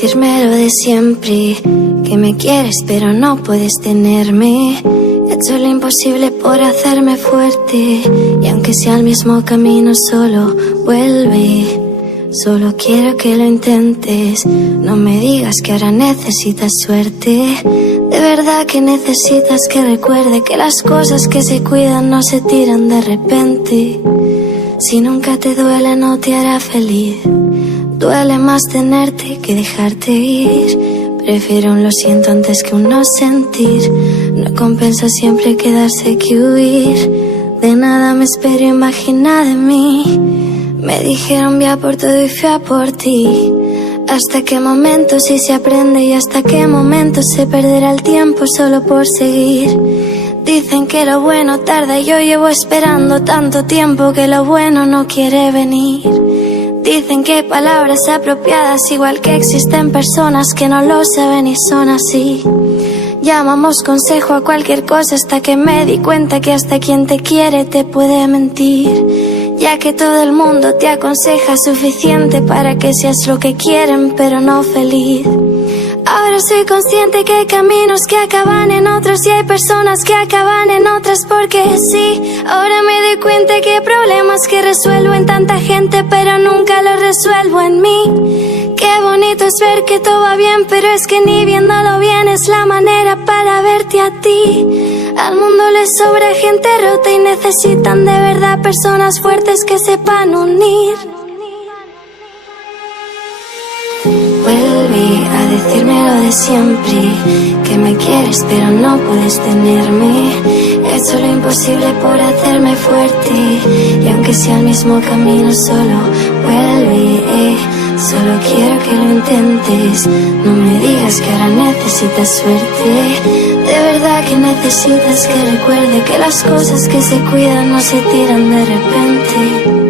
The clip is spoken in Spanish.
decirme lo de siempre, que me quieres pero no puedes tenerme. He hecho lo imposible por hacerme fuerte, y aunque sea el mismo camino solo vuelve. Solo quiero que lo intentes, no me digas que ahora necesitas suerte. De verdad que necesitas que recuerde que las cosas que se cuidan no se tiran de repente. Si nunca te duele no te hará feliz, duele más tenerte que dejarte ir. Prefiero un lo siento antes que un no sentir, no compensa siempre quedarse que huir. De nada me espero imaginar de mí, me dijeron vea por todo y fui a por ti. ¿Hasta qué momento sí se aprende y hasta qué momento se perderá el tiempo solo por seguir? Dicen que lo bueno tarda y yo llevo esperando tanto tiempo que lo bueno no quiere venir. Dicen que hay palabras apropiadas, igual que existen personas que no lo saben y son así. Llamamos consejo a cualquier cosa hasta que me di cuenta que hasta quien te quiere te puede mentir. Ya que todo el mundo te aconseja suficiente para que seas lo que quieren pero no feliz. Ahora soy consciente que hay caminos que acaban en otros y hay personas que acaban en otras porque sí. Ahora me doy cuenta que hay problemas que resuelvo en tanta gente pero nunca los resuelvo en mí. Qué bonito es ver que todo va bien, pero es que ni viéndolo bien es la manera para verte a ti. Al mundo le sobra gente rota y necesitan de verdad personas fuertes que sepan unir. Vuelve a decirme lo de siempre, que me quieres pero no puedes tenerme. He hecho lo imposible por hacerme fuerte, y aunque sea el mismo camino solo vuelve. Solo quiero que lo intentes, no me digas que ahora necesitas suerte. De verdad que necesitas que recuerde que las cosas que se cuidan no se tiran de repente.